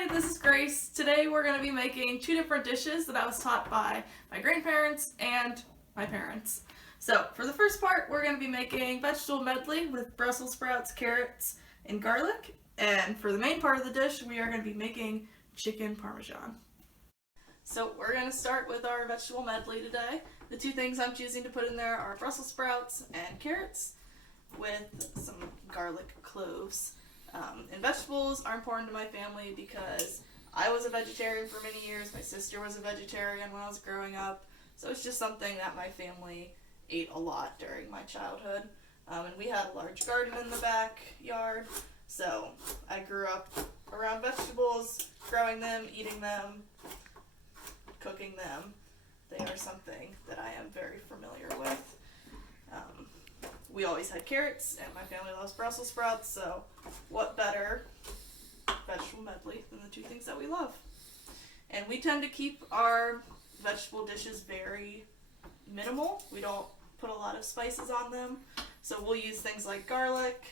Hi, this is Grace. Today we're going to be making two different dishes that I was taught by my grandparents and my parents. So for the first part, we're going to be making vegetable medley with Brussels sprouts, carrots, and garlic. And for the main part of the dish, we are going to be making chicken Parmesan. So we're going to start with our vegetable medley today. The two things I'm choosing to put in there are Brussels sprouts and carrots with some garlic cloves. And vegetables are important to my family because I was a vegetarian for many years. My sister was a vegetarian when I was growing up. So it's just something that my family ate a lot during my childhood. And we had a large garden in the backyard. So I grew up around vegetables, growing them, eating them, cooking them. They are something that I am very familiar with. We always had carrots, and my family loves Brussels sprouts, so what better vegetable medley than the two things that we love? And we tend to keep our vegetable dishes very minimal. We don't put a lot of spices on them, so we'll use things like garlic,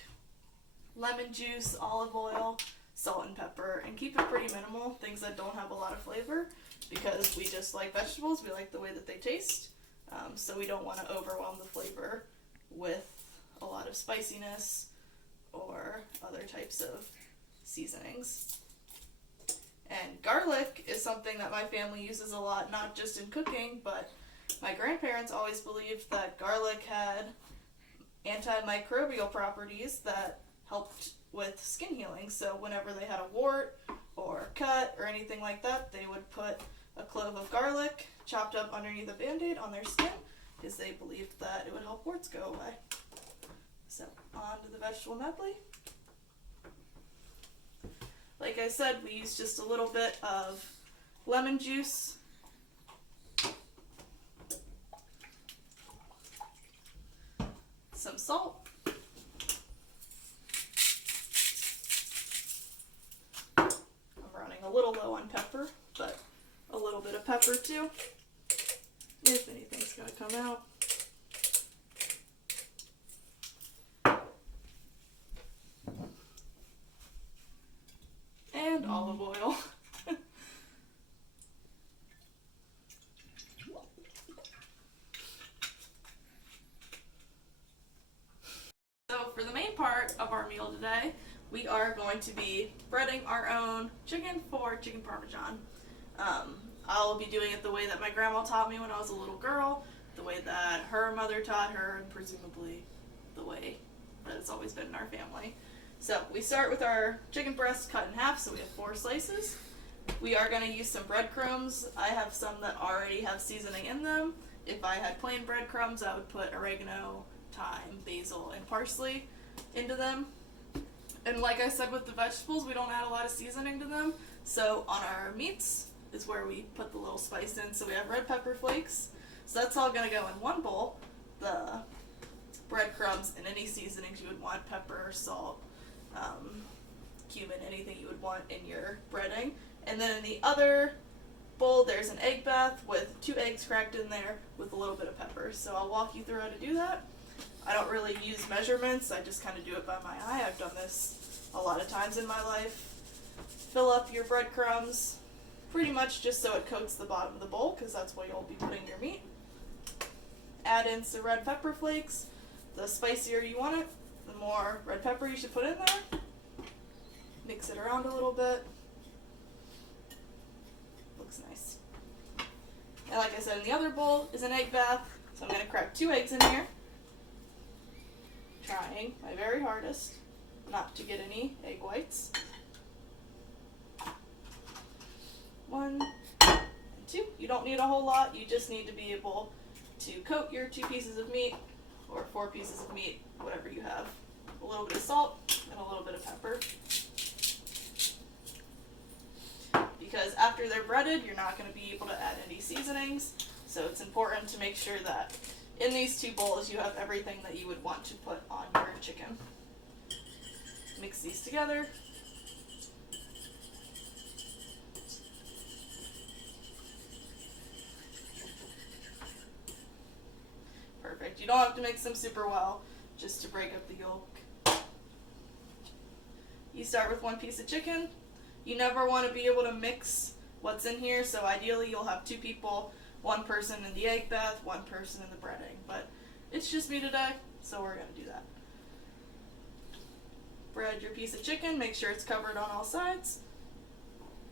lemon juice, olive oil, salt and pepper, and keep it pretty minimal, things that don't have a lot of flavor, because we just like vegetables, we like the way that they taste, so we don't want to overwhelm the flavor with a lot of spiciness or other types of seasonings. And garlic is something that my family uses a lot, not just in cooking, but my grandparents always believed that garlic had antimicrobial properties that helped with skin healing. So whenever they had a wart or cut or anything like that, they would put a clove of garlic chopped up underneath a band-aid on their skin because they believed that it would help warts go away. So on to the vegetable medley. Like I said, we use just a little bit of lemon juice, some salt, I'm running a little low on pepper, but a little bit of pepper too, if anything's going to come out. And olive oil. So for the main part of our meal today, we are going to be breading our own chicken for chicken Parmesan. I'll be doing it the way that my grandma taught me when I was a little girl, the way that her mother taught her, and presumably the way that it's always been in our family. So we start with our chicken breast cut in half, so we have 4 slices. We are going to use some breadcrumbs. I have some that already have seasoning in them. If I had plain breadcrumbs, I would put oregano, thyme, basil, and parsley into them. And like I said with the vegetables, we don't add a lot of seasoning to them. So on our meats is where we put the little spice in. So we have red pepper flakes. So that's all going to go in one bowl. The breadcrumbs and any seasonings you would want, pepper, salt, cumin, anything you would want in your breading. And then in the other bowl, there's an egg bath with 2 eggs cracked in there with a little bit of pepper. So I'll walk you through how to do that. I don't really use measurements. I just kind of do it by my eye. I've done this a lot of times in my life. Fill up your breadcrumbs pretty much just so it coats the bottom of the bowl, because that's where you'll be putting your meat. Add in some red pepper flakes. The spicier you want it, the more red pepper you should put in there. Mix it around a little bit. Looks nice. And like I said, in the other bowl is an egg bath. So I'm going to crack 2 eggs in here. Trying my very hardest not to get any egg whites. 1 and 2. You don't need a whole lot. You just need to be able to coat your 2 pieces of meat or 4 pieces of meat, whatever you have. A little bit of salt and a little bit of pepper. Because after they're breaded, you're not going to be able to add any seasonings. So it's important to make sure that in these 2 bowls you have everything that you would want to put on your chicken. Mix these together. Perfect. You don't have to mix them super well, just to break up the yolk. You start with 1 piece of chicken. You never want to be able to mix what's in here, so ideally you'll have 2 people, 1 person in the egg bath, 1 person in the breading. But it's just me today, so we're going to do that. Bread your piece of chicken, make sure it's covered on all sides.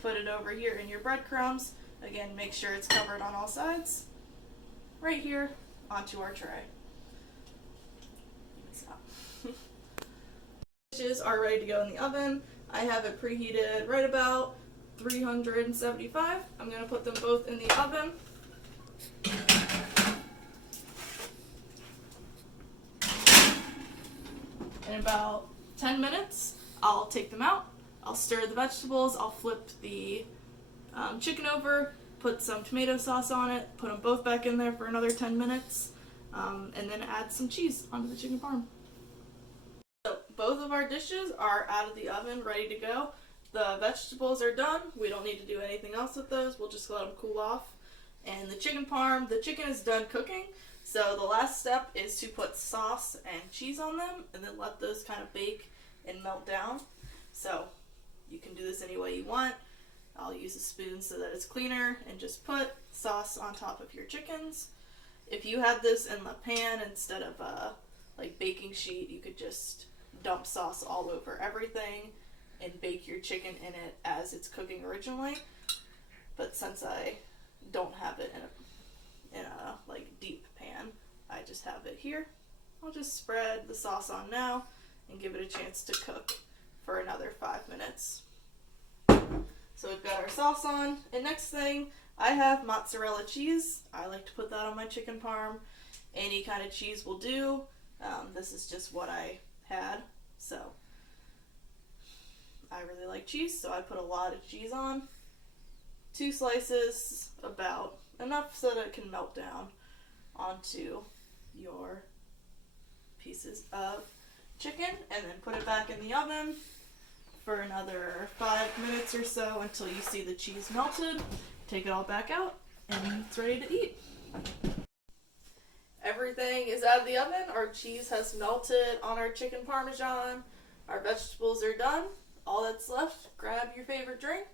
Put it over here in your breadcrumbs. Again, make sure it's covered on all sides. Right here onto our tray. Dishes are ready to go in the oven. I have it preheated right about 375. I'm going to put them both in the oven. In about 10 minutes, I'll take them out. I'll stir the vegetables. I'll flip the chicken over, put some tomato sauce on it, put them both back in there for another 10 minutes, and then add some cheese onto the chicken parm. So both of our dishes are out of the oven, ready to go. The vegetables are done. We don't need to do anything else with those. We'll just let them cool off. And the chicken parm, the chicken is done cooking. So the last step is to put sauce and cheese on them and then let those kind of bake and melt down. So you can do this any way you want. I'll use a spoon so that it's cleaner and just put sauce on top of your chickens. If you had this in the pan instead of a baking sheet, you could just dump sauce all over everything and bake your chicken in it as it's cooking originally. But since I don't have it in a deep pan, I just have it here. I'll just spread the sauce on now and give it a chance to cook for another 5 minutes. So we've got our sauce on, and next thing, I have mozzarella cheese. I like to put that on my chicken parm. Any kind of cheese will do. This is just what I had, so I really like cheese, so I put a lot of cheese on. 2 slices, about enough so that it can melt down onto your pieces of chicken, and then put it back in the oven for another 5 minutes or so until you see the cheese melted. Take it all back out, and it's ready to eat. Everything is out of the oven. Our cheese has melted on our chicken Parmesan. Our vegetables are done. All that's left, grab your favorite drink,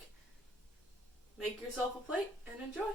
make yourself a plate, and enjoy.